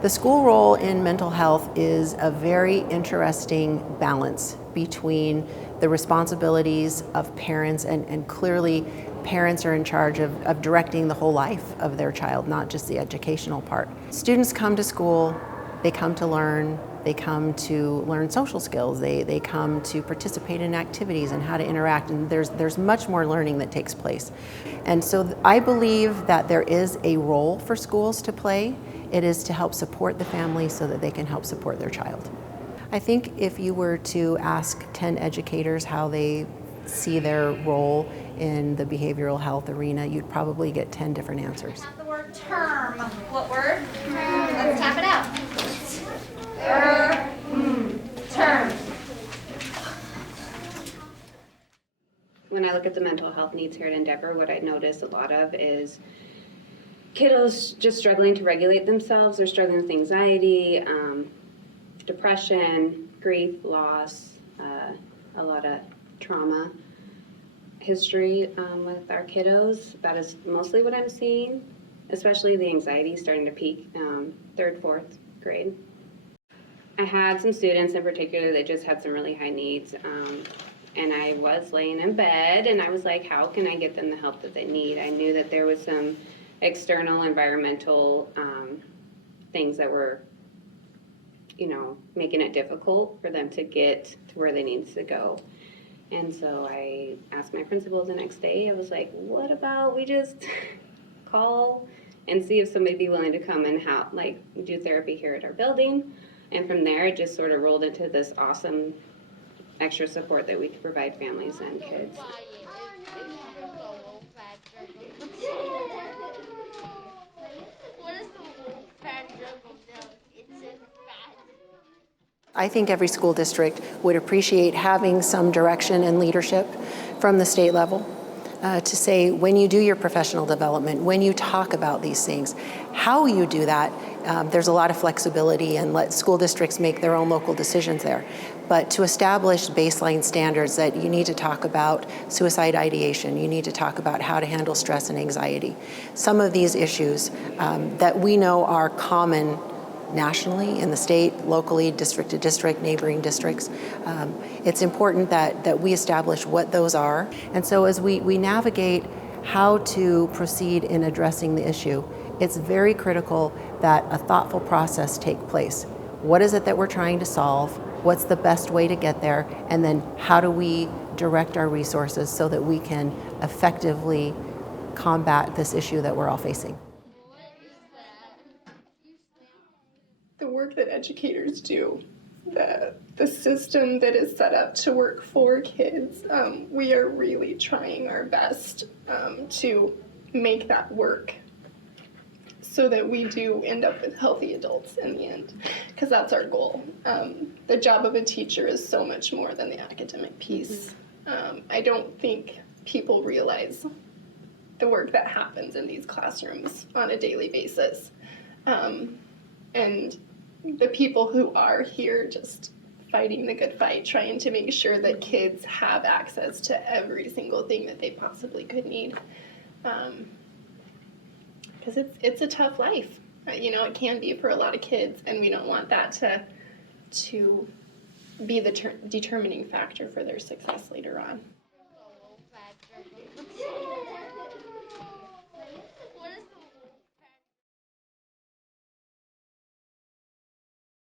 The school role in mental health is a very interesting balance between the responsibilities of parents, and clearly parents are in charge of directing the whole life of their child, not just the educational part. Students come to school, they come to learn, they come to learn social skills, they come to participate in activities and how to interact, and there's much more learning that takes place. And so I believe that there is a role for schools to play. It is to help support the family so that they can help support their child. I think if you were to ask 10 educators how they see their role in the behavioral health arena, you'd probably get 10 different answers. The word term. What word? Let's tap it out. Term. When I look at the mental health needs here at Endeavor, what I notice a lot of is kiddos just struggling to regulate themselves. They're struggling with anxiety, depression, grief, loss, a lot of trauma history with our kiddos. That is mostly what I'm seeing, especially the anxiety starting to peak third, fourth grade. I had some students in particular that just had some really high needs, and I was laying in bed and I was like, how can I get them the help that they need? I knew that there was some external environmental things that were, making it difficult for them to get to where they needed to go. And so I asked my principal the next day, I was like, what about we just call and see if somebody'd be willing to come and do therapy here at our building. And from there, it just sort of rolled into this awesome extra support that we could provide families and kids. I think every school district would appreciate having some direction and leadership from the state level to say, when you do your professional development, when you talk about these things, how you do that, there's a lot of flexibility, and let school districts make their own local decisions there. But to establish baseline standards that you need to talk about suicide ideation, you need to talk about how to handle stress and anxiety. Some of these issues that we know are common nationally, in the state, locally, district to district, neighboring districts. It's important that we establish what those are. And so as we navigate how to proceed in addressing the issue, it's very critical that a thoughtful process take place. What is it that we're trying to solve? What's the best way to get there? And then how do we direct our resources so that we can effectively combat this issue that we're all facing? The work that educators do, the system that is set up to work for kids, we are really trying our best to make that work so that we do end up with healthy adults in the end, because that's our goal. The job of a teacher is so much more than the academic piece. I don't think people realize the work that happens in these classrooms on a daily basis. And the people who are here just fighting the good fight, trying to make sure that kids have access to every single thing that they possibly could need. Because it's a tough life. It can be for a lot of kids, and we don't want that to be the determining factor for their success later on.